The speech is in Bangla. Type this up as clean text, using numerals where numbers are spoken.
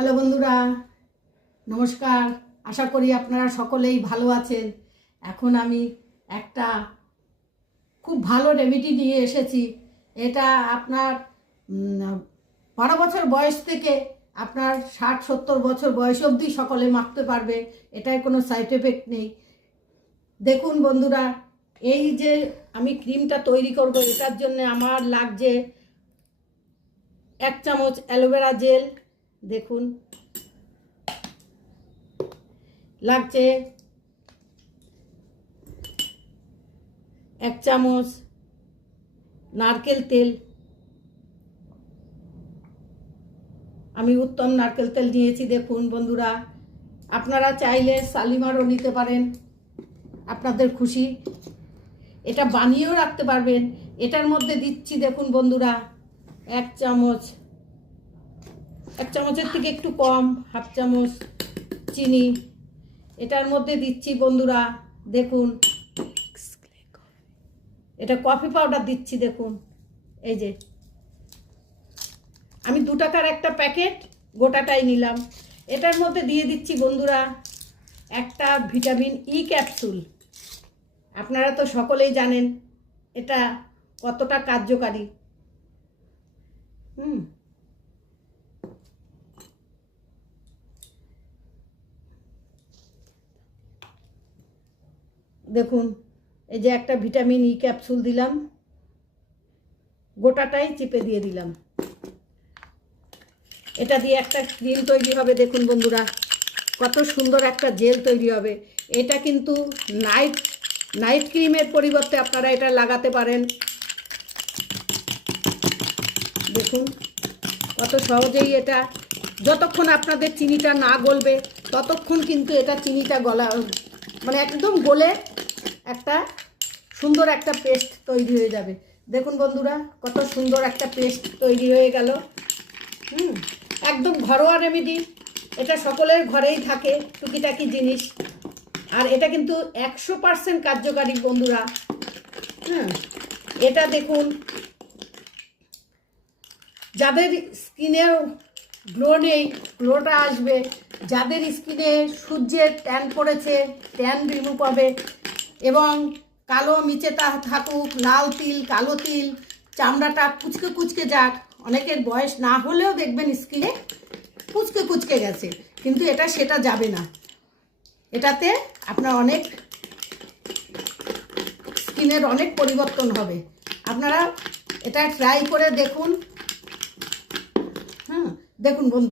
হ্যালো বন্ধুরা, নমস্কার। আশা করি আপনারা সকলেই ভালো আছেন। এখন আমি একটা খুব ভালো রেমেডি নিয়ে এসেছি। এটা আপনার 12 বছর বয়স থেকে আপনার 60-70 বছর বয়স অবধি সকলে মাখতে পারবে। এটার কোনো সাইড এফেক্ট নেই। দেখুন বন্ধুরা, এই যে আমি ক্রিমটা তৈরি করব, এটার জন্য আমার লাগছে 1 চামচ অ্যালোভেরা জেল। দেখুন, লাগছে 1 চামচ নারকেল তেল। আমি উত্তম নারকেল তেল নিয়েছি। দেখুন বন্ধুরা, আপনারা চাইলে শালিমারও নিতে পারেন, আপনাদের খুশি। এটা বানিয়েও রাখতে পারবেন। এটার মধ্যে দিচ্ছি দেখুন বন্ধুরা 1 চামচ, 1 চামচের থেকে একটু কম, 1/2 চামচ চিনি। এটার মধ্যে দিচ্ছি বন্ধুরা, দেখুন এটা কফি পাউডার দিচ্ছি। দেখুন, এই যে আমি 2 টাকার একটা প্যাকেট গোটাটাই নিলাম। এটার মধ্যে দিয়ে দিচ্ছি বন্ধুরা একটা ভিটামিন ই ক্যাপসুল। আপনারা তো সকলেই জানেন এটা কতটা কার্যকারী। দেখুন, এই যে একটা ভিটামিন ই ক্যাপসুল দিলাম, গোটাটাই চিপে দিয়ে দিলাম। এটা দিয়ে একটা ক্রিম তৈরি হবে। দেখুন বন্ধুরা, কত সুন্দর একটা জেল তৈরি হবে। এটা কিন্তু নাইট ক্রিমের পরিবর্তে আপনারা এটা লাগাতে পারেন। দেখুন কত সহজেই এটা, যতক্ষণ আপনাদের চিনিটা না গলবে ততক্ষণ কিন্তু এটা চিনিটা গলা মানে একদম গলে একটা সুন্দর একটা পেস্ট তৈরি হয়ে যাবে। দেখুন বন্ধুরা, কত সুন্দর একটা পেস্ট তৈরি হয়ে গেল। একদম ঘরোয়া রেমেডি। এটা সকলের ঘরেই থাকে টুকিটাকি জিনিস, আর এটা কিন্তু 100% কার্যকারী বন্ধুরা। এটা দেখুন, যাদের স্কিনে গ্লো নেই, গ্লোটা আসবে। যাদের স্কিনে সূর্যের ট্যান পড়েছে, ট্যান রিমুভ হবে। এবং কালো মিচে থাকুক, লাল তিল, কালো তিল, চামড়াটা কুচকে কুচকে যাক। অনেকের বয়স না হলেও দেখবেন স্কিনে কুচকে কুচকে গেছে, কিন্তু এটা সেটা যাবে না। এটাতে আপনার অনেক স্কিনের অনেক পরিবর্তন হবে। আপনারা এটা ট্রাই করে দেখুন। দেখুন বন্ধু।